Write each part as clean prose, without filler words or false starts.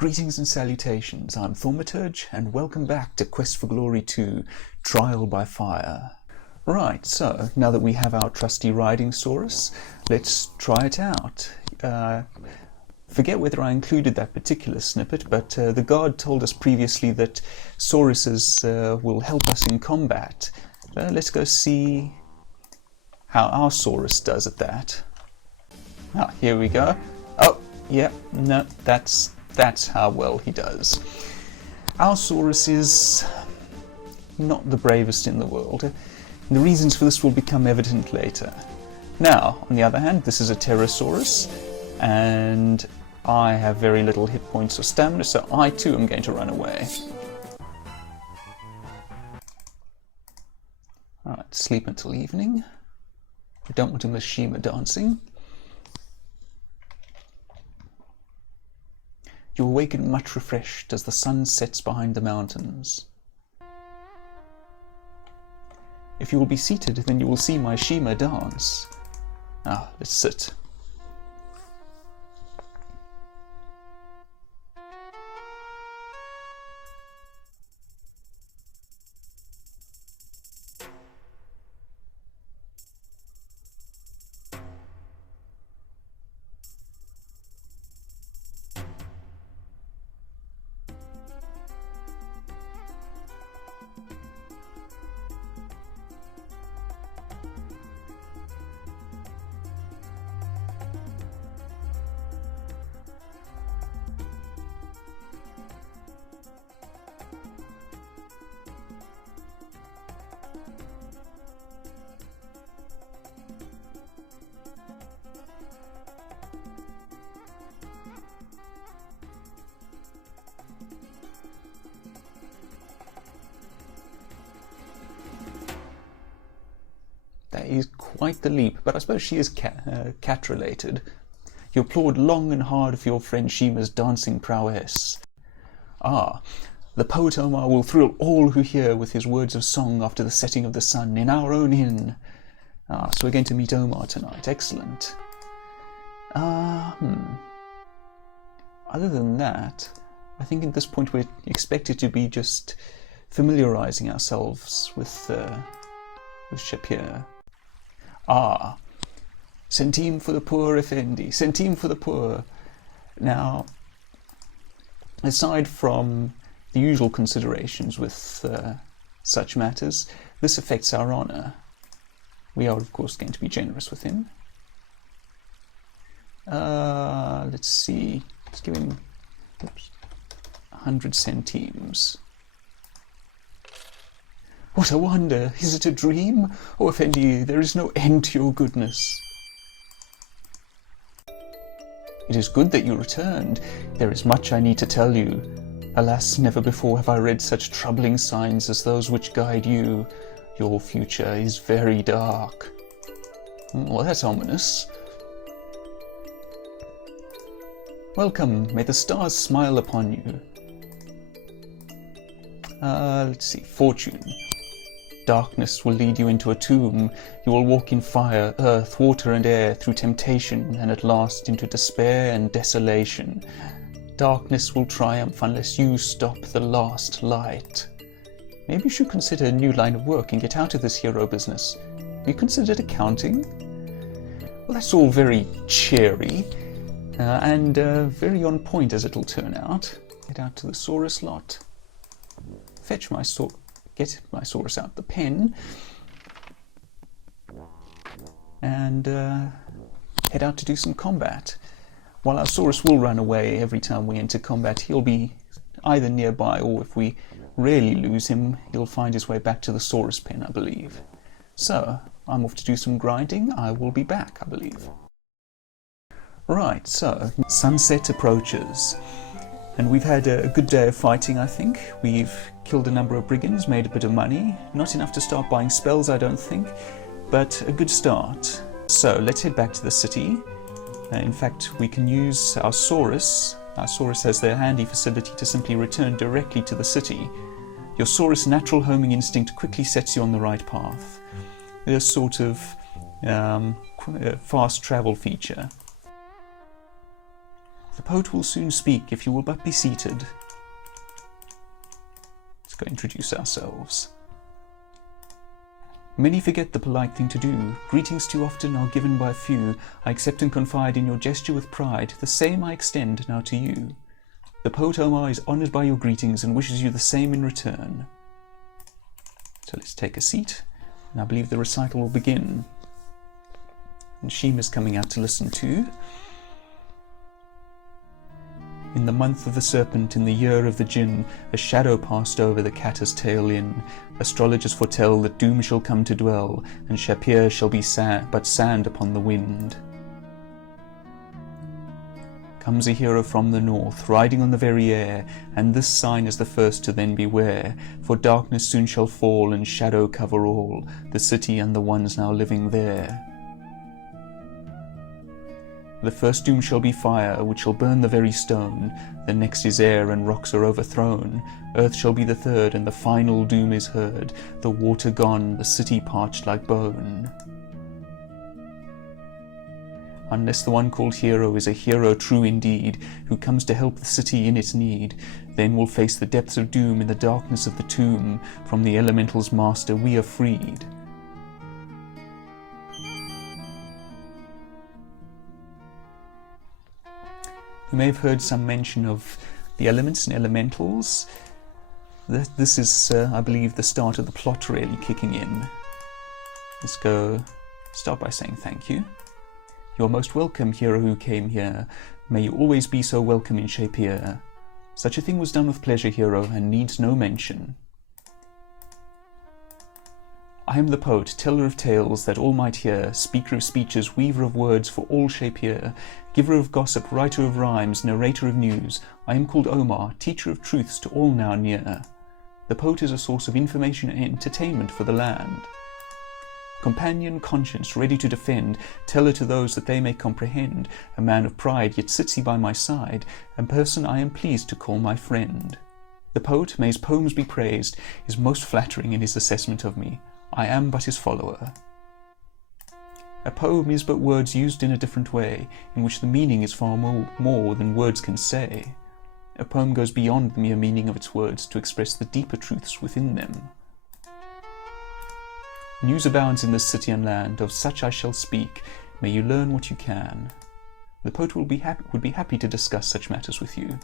Greetings and salutations, I'm Thaumaturge, and welcome back to Quest for Glory 2, Trial by Fire. Right, so now that we have our trusty riding Saurus, let's try it out. Forget whether I included that particular snippet, but the guard told us previously that Sauruses will help us in combat. Let's go see how our Saurus does at that. Ah, here we go. Oh, yeah, no, that's how well he does. Our Saurus is not the bravest in the world, and the reasons for this will become evident later. Now, on the other hand, this is a Pterosaurus, and I have very little hit points or stamina, so I too am going to run away. Alright, sleep until evening. I don't want to miss Shema dancing. You awaken much refreshed as the sun sets behind the mountains. If you will be seated, then you will see my Shema dance. Ah, let's sit. That is quite the leap, but I suppose she is cat-related. You applaud long and hard for your friend Shema's dancing prowess. Ah, the poet Omar will thrill all who hear with his words of song after the setting of the sun in our own inn. Ah, so we're going to meet Omar tonight. Excellent. Other than that, I think at this point we're expected to be just familiarizing ourselves with Shapeir. Ah, centime for the poor, Effendi, centime for the poor. Now, aside from the usual considerations with such matters, this affects our honour. We are, of course, going to be generous with him. Let's see, let's give him 100 centimes. What a wonder! Is it a dream? Oh, Effendi, there is no end to your goodness. It is good that you returned. There is much I need to tell you. Alas, never before have I read such troubling signs as those which guide you. Your future is very dark. Well, that's ominous. Welcome, may the stars smile upon you. Let's see, fortune. Darkness will lead you into a tomb. You will walk in fire, earth, water and air, through temptation, and at last into despair and desolation. Darkness will triumph unless you stop the last light. Maybe you should consider a new line of work and get out of this hero business. Have you considered accounting? Well, that's all very cheery, and very on point as it'll turn out. Get out to the Saurus lot. Fetch my get my Saurus out the pen, and head out to do some combat. While our Saurus will run away every time we enter combat, he'll be either nearby, or if we really lose him, he'll find his way back to the Saurus pen, I believe. So, I'm off to do some grinding. I will be back, I believe. Right, so, sunset approaches. And we've had a good day of fighting, I think. We've killed a number of brigands, made a bit of money. Not enough to start buying spells, I don't think, but a good start. So let's head back to the city. In fact, we can use our Saurus. Our Saurus has the handy facility to simply return directly to the city. Your Saurus' natural homing instinct quickly sets you on the right path. It's a sort of fast travel feature. The poet will soon speak if you will but be seated. Let's go introduce ourselves. Many forget the polite thing to do. Greetings too often are given by few. I accept and confide in your gesture with pride. The same I extend now to you. The poet Omar is honoured by your greetings and wishes you the same in return. So let's take a seat, and I believe the recital will begin. And Shema is coming out to listen too. In the month of the serpent, in the year of the jinn, a shadow passed over the catter's tail in. Astrologers foretell that doom shall come to dwell, and Shapeir shall be but sand upon the wind. Comes a hero from the north, riding on the very air, and this sign is the first to then beware, for darkness soon shall fall and shadow cover all, the city and the ones now living there. The first doom shall be fire, which shall burn the very stone. The next is air, and rocks are overthrown. Earth shall be the third, and the final doom is heard. The water gone, the city parched like bone. Unless the one called hero is a hero true indeed, who comes to help the city in its need, then we'll face the depths of doom in the darkness of the tomb. From the elemental's master we are freed. You may have heard some mention of the elements and elementals. This is, I believe, the start of the plot really kicking in. Let's start by saying thank you. You're most welcome, hero who came here. May you always be so welcome in Shapeir. Such a thing was done with pleasure, hero, and needs no mention. I am the poet, teller of tales that all might hear, speaker of speeches, weaver of words for all Shapeir, giver of gossip, writer of rhymes, narrator of news. I am called Omar, teacher of truths to all now near. The poet is a source of information and entertainment for the land. Companion, conscience, ready to defend, teller to those that they may comprehend, a man of pride, yet sits he by my side, a person I am pleased to call my friend. The poet, may his poems be praised, is most flattering in his assessment of me. I am but his follower. A poem is but words used in a different way, in which the meaning is far more than words can say. A poem goes beyond the mere meaning of its words to express the deeper truths within them. News abounds in this city and land, of such I shall speak. May you learn what you can. The poet would be happy to discuss such matters with you.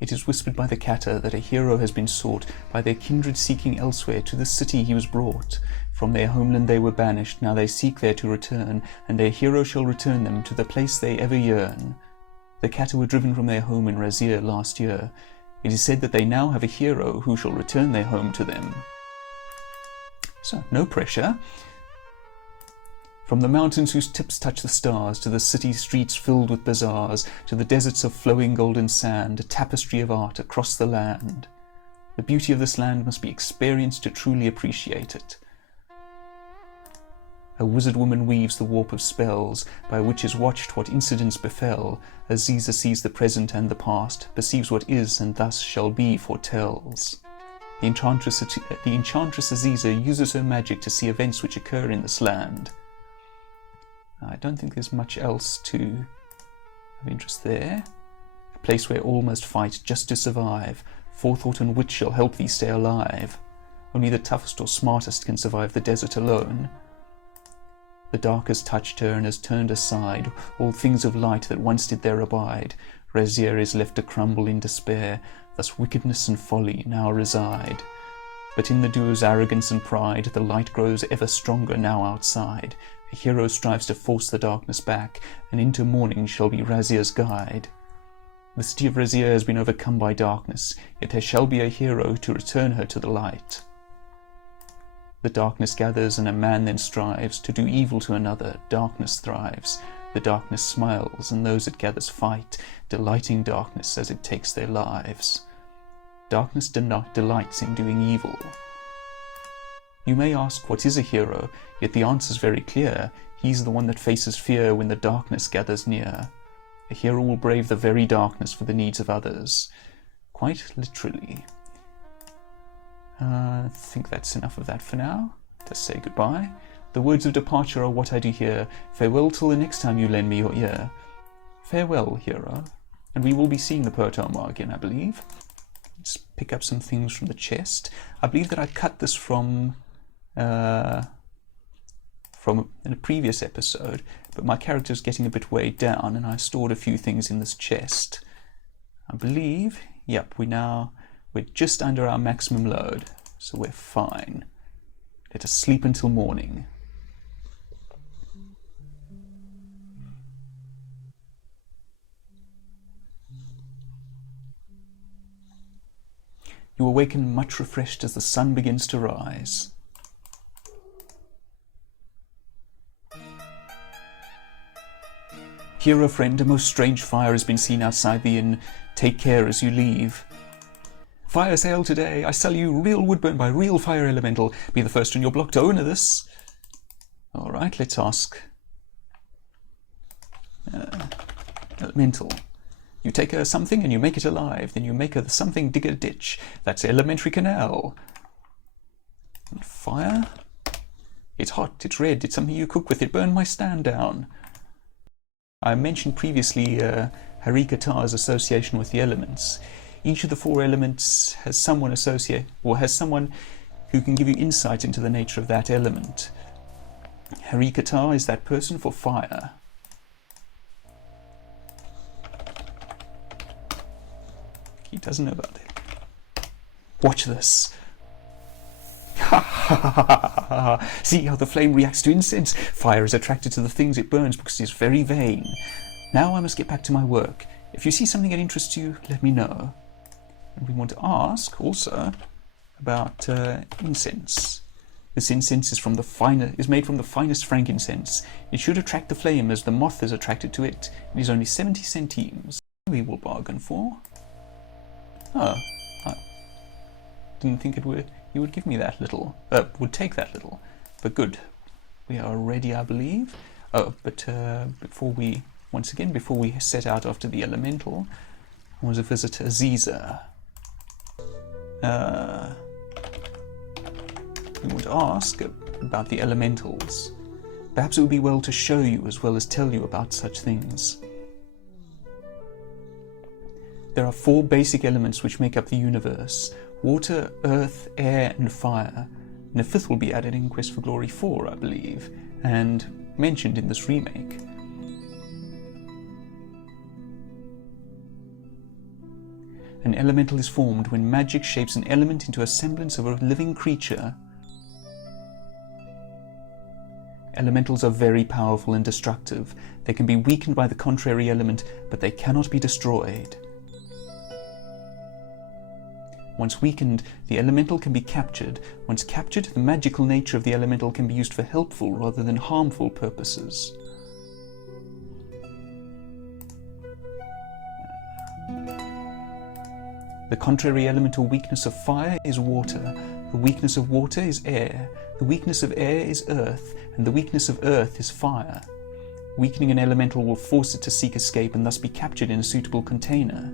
It is whispered by the catter that a hero has been sought by their kindred seeking elsewhere. To this city he was brought. From their homeland they were banished, now they seek there to return, and their hero shall return them to the place they ever yearn. The catter were driven from their home in Razir last year. It is said that they now have a hero who shall return their home to them. So, no pressure. From the mountains whose tips touch the stars, to the city streets filled with bazaars, to the deserts of flowing golden sand, a tapestry of art across the land. The beauty of this land must be experienced to truly appreciate it. A wizard woman weaves the warp of spells, by which is watched what incidents befell. Aziza sees the present and the past, perceives what is and thus shall be foretells. The enchantress Aziza uses her magic to see events which occur in this land. I don't think there's much else of interest there. A place where all must fight just to survive. Forethought and wit shall help thee stay alive. Only the toughest or smartest can survive the desert alone. The dark has touched her and has turned aside all things of light that once did there abide. Razir is left to crumble in despair, thus wickedness and folly now reside. But in the duo's arrogance and pride, the light grows ever stronger now outside. A hero strives to force the darkness back, and into morning shall be Razir's guide. The city of Razir has been overcome by darkness, yet there shall be a hero to return her to the light. The darkness gathers, and a man then strives to do evil to another. Darkness thrives. The darkness smiles, and those it gathers fight, delighting darkness as it takes their lives. Darkness delights in doing evil. You may ask, what is a hero? Yet the answer is very clear. He's the one that faces fear when the darkness gathers near. A hero will brave the very darkness for the needs of others. Quite literally. I think that's enough of that for now. Let's say goodbye. The words of departure are what I do here. Farewell till the next time you lend me your ear. Farewell, hero. And we will be seeing the poet Omar again, I believe. Let's pick up some things from the chest. I believe that I cut this from in a previous episode, but my character's getting a bit weighed down, and I stored a few things in this chest. I believe, yep, we're just under our maximum load, so we're fine. Let us sleep until morning. You awaken much refreshed as the sun begins to rise. Hero friend, a most strange fire has been seen outside the inn. Take care as you leave. Fire sale today. I sell you real wood burnt by real fire elemental. Be the first on your block to own this. Alright, let's ask. Elemental. You take a something and you make it alive. Then you make a something dig a ditch. That's elementary canal. And fire. It's hot, it's red, it's something you cook with. It burned my stand down. I mentioned previously Harikatar's association with the elements. Each of the 4 elements has someone has someone who can give you insight into the nature of that element. Harikatar is that person for fire. He doesn't know about it. Watch this. See how the flame reacts to incense? Fire is attracted to the things it burns because it is very vain. Now I must get back to my work. If you see something that interests you, let me know. And we want to ask also about incense. This incense is made from the finest frankincense. It should attract the flame as the moth is attracted to it. It is only 70 centimes. We will bargain for. Oh, I didn't think you would give me that little, would take that little, but good. We are ready, I believe. Oh, but before we set out after the elemental, I want to visit Aziza. We want to ask about the elementals. Perhaps it would be well to show you as well as tell you about such things. There are 4 basic elements which make up the universe: water, earth, air, and fire. And a 5th will be added in Quest for Glory 4, I believe, and mentioned in this remake. An elemental is formed when magic shapes an element into a semblance of a living creature. Elementals are very powerful and destructive. They can be weakened by the contrary element, but they cannot be destroyed. Once weakened, the elemental can be captured. Once captured, the magical nature of the elemental can be used for helpful rather than harmful purposes. The contrary elemental weakness of fire is water. The weakness of water is air. The weakness of air is earth. And the weakness of earth is fire. Weakening an elemental will force it to seek escape and thus be captured in a suitable container.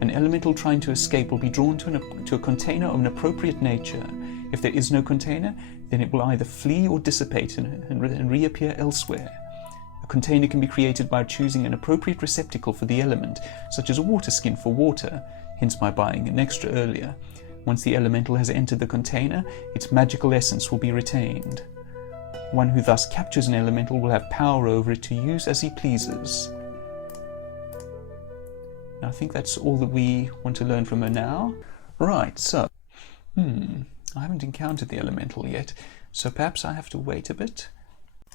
An elemental trying to escape will be drawn to a container of an appropriate nature. If there is no container, then it will either flee or dissipate and reappear elsewhere. A container can be created by choosing an appropriate receptacle for the element, such as a water skin for water, hence my buying an extra earlier. Once the elemental has entered the container, its magical essence will be retained. One who thus captures an elemental will have power over it to use as he pleases. I think that's all that we want to learn from her now. Right, so, I haven't encountered the elemental yet, so perhaps I have to wait a bit.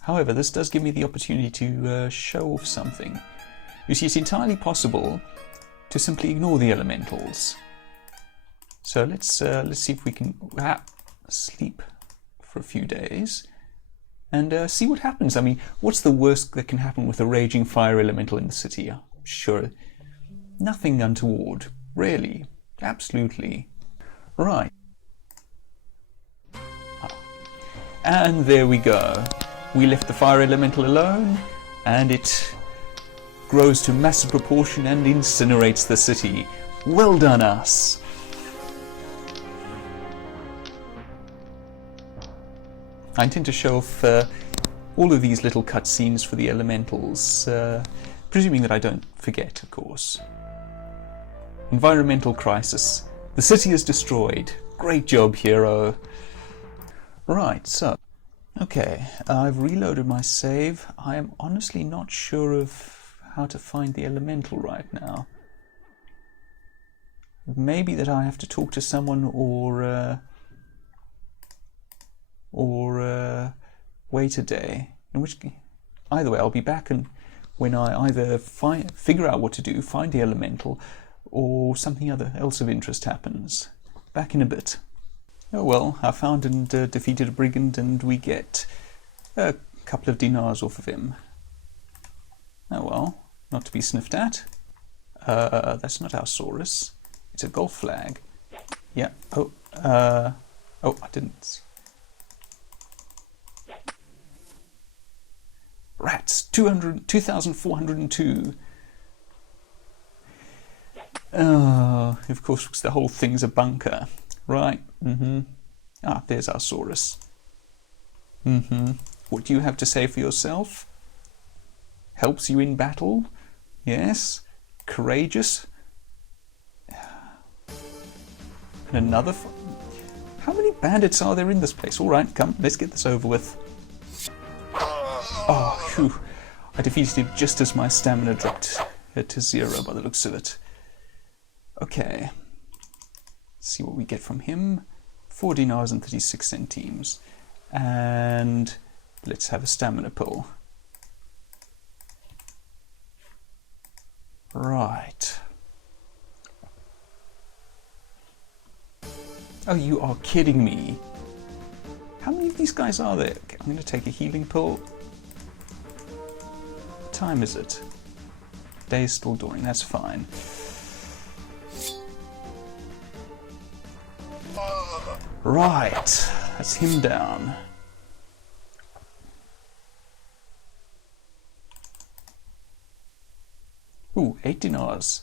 However, this does give me the opportunity to show off something. You see, it's entirely possible to simply ignore the elementals. So let's see if we can sleep for a few days and see what happens. I mean, what's the worst that can happen with a raging fire elemental in the city? I'm sure nothing untoward, really, absolutely. Right. And there we go. We left the fire elemental alone, and it grows to massive proportion and incinerates the city. Well done, us. I intend to show off all of these little cutscenes for the elementals, Presuming that I don't forget, of course. Environmental crisis. The city is destroyed. Great job, hero. Right, so... Okay, I've reloaded my save. I am honestly not sure of how to find the elemental right now. Maybe that I have to talk to someone or wait a day. In which, either way, I'll be back and when I either figure out what to do, find the elemental, or something else of interest happens. Back in a bit. Oh well, I found and defeated a brigand, and we get a couple of dinars off of him. Oh well, not to be sniffed at. That's not our Saurus. It's a golf flag. Yeah. Oh, I didn't. Rats. 2,402. Oh, of course, because the whole thing's a bunker. Right. Ah, there's our Saurus. What do you have to say for yourself? Helps you in battle? Yes. Courageous. And another... How many bandits are there in this place? All right, come, let's get this over with. Oh, phew. I defeated him just as my stamina dropped to 0 by the looks of it. Okay. Let's see what we get from him. 4 dinars and 36 centimes. And let's have a stamina pill. Right. Oh, you are kidding me. How many of these guys are there? Okay, I'm going to take a healing pill. What time is it? Day is still dawning, that's fine. Right, that's him down. Ooh, 8 dinars.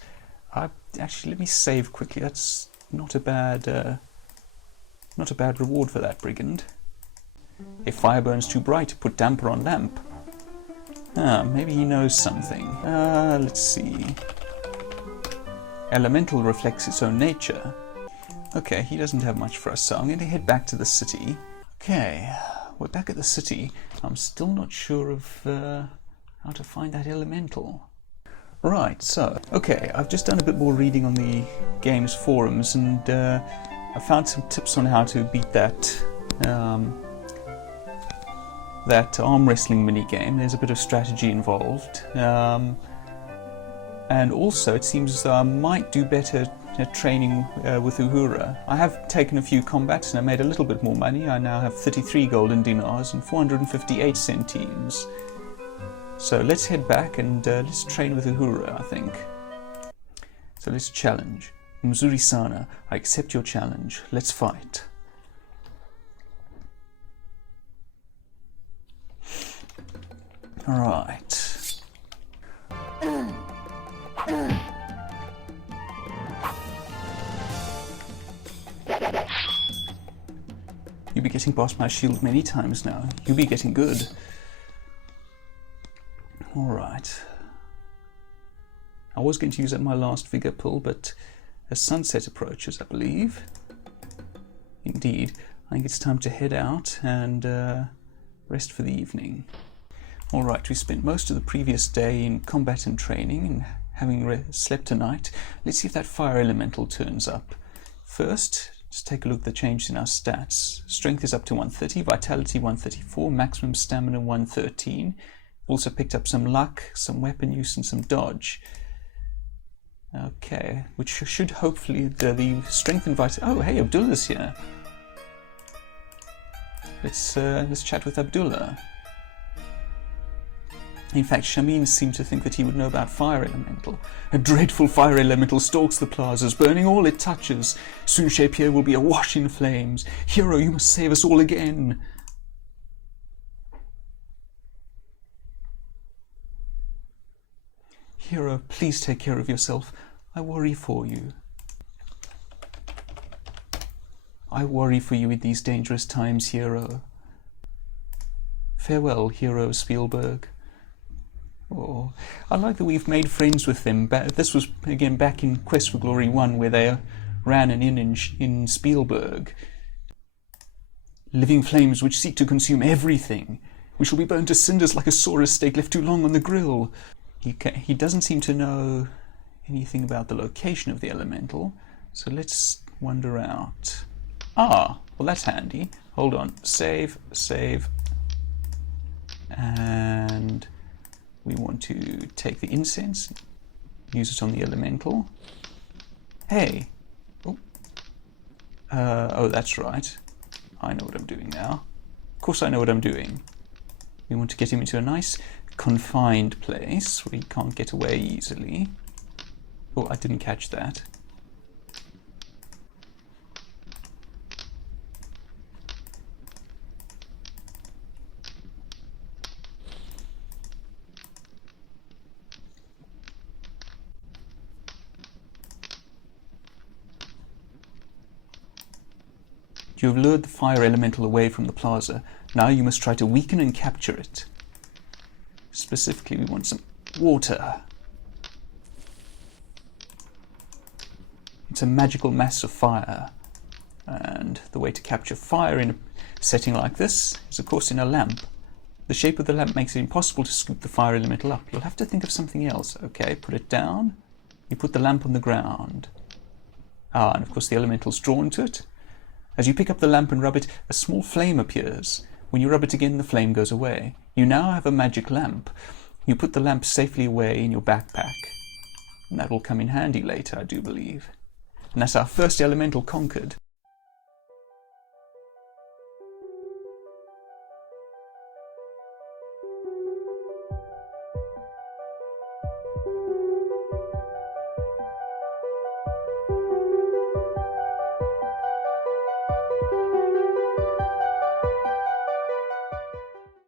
Actually, let me save quickly. That's not a bad reward for that brigand. If fire burns too bright, put damper on lamp. Ah, maybe he knows something. Let's see. Elemental reflects its own nature. Okay, he doesn't have much for us, so I'm going to head back to the city. Okay, we're back at the city. I'm still not sure of how to find that elemental. Right, so, okay, I've just done a bit more reading on the game's forums, and I found some tips on how to beat that arm wrestling mini-game. There's a bit of strategy involved. And also, it seems as though I might do better at training with Uhura. I have taken a few combats and I made a little bit more money. I now have 33 golden dinars and 458 centimes. So let's head back and let's train with Uhura, I think. So let's challenge. Mzuri-sana, I accept your challenge. Let's fight. Alright. You'll be getting past my shield many times now. You'll be getting good. Alright. I was going to use up my last vigor pull, but as sunset approaches, I believe. Indeed, I think it's time to head out and rest for the evening. Alright, we spent most of the previous day in combat and training, and having slept a night, let's see if that fire elemental turns up. First, just take a look at the changes in our stats. Strength is up to 130, vitality 134, maximum stamina 113. Also picked up some luck, some weapon use, and some dodge. Okay, which should hopefully the strength and vitality. Oh, hey, Abdullah's here. Let's chat with Abdullah. In fact, Shamin seemed to think that he would know about fire elemental. A dreadful fire elemental stalks the plazas, burning all it touches. Soon Shapeir will be awash in flames. Hero, you must save us all again. Hero, please take care of yourself. I worry for you. I worry for you in these dangerous times, Hero. Farewell, Hero Spielberg. Oh, I like that we've made friends with them. This was, again, back in Quest for Glory 1, where they ran an inn in Spielberg. Living flames which seek to consume everything. We shall be burned to cinders like a saurus steak left too long on the grill. He doesn't seem to know anything about the location of the elemental, so let's wander out. Ah, well that's handy. Hold on, save, and we want to take the incense, use it on the elemental. Hey, oh that's right, I know what I'm doing now. Of course I know what I'm doing. We want to get him into a nice confined place where he can't get away easily. Oh, I didn't catch that. You have lured the fire elemental away from the plaza. Now you must try to weaken and capture it. Specifically, we want some water. It's a magical mass of fire. And the way to capture fire in a setting like this is, of course, in a lamp. The shape of the lamp makes it impossible to scoop the fire elemental up. You'll have to think of something else. Okay, put it down. You put the lamp on the ground. Ah, and of course the elemental's drawn to it. As you pick up the lamp and rub it, a small flame appears. When you rub it again, the flame goes away. You now have a magic lamp. You put the lamp safely away in your backpack. And that will come in handy later, I do believe. And that's our first elemental conquered.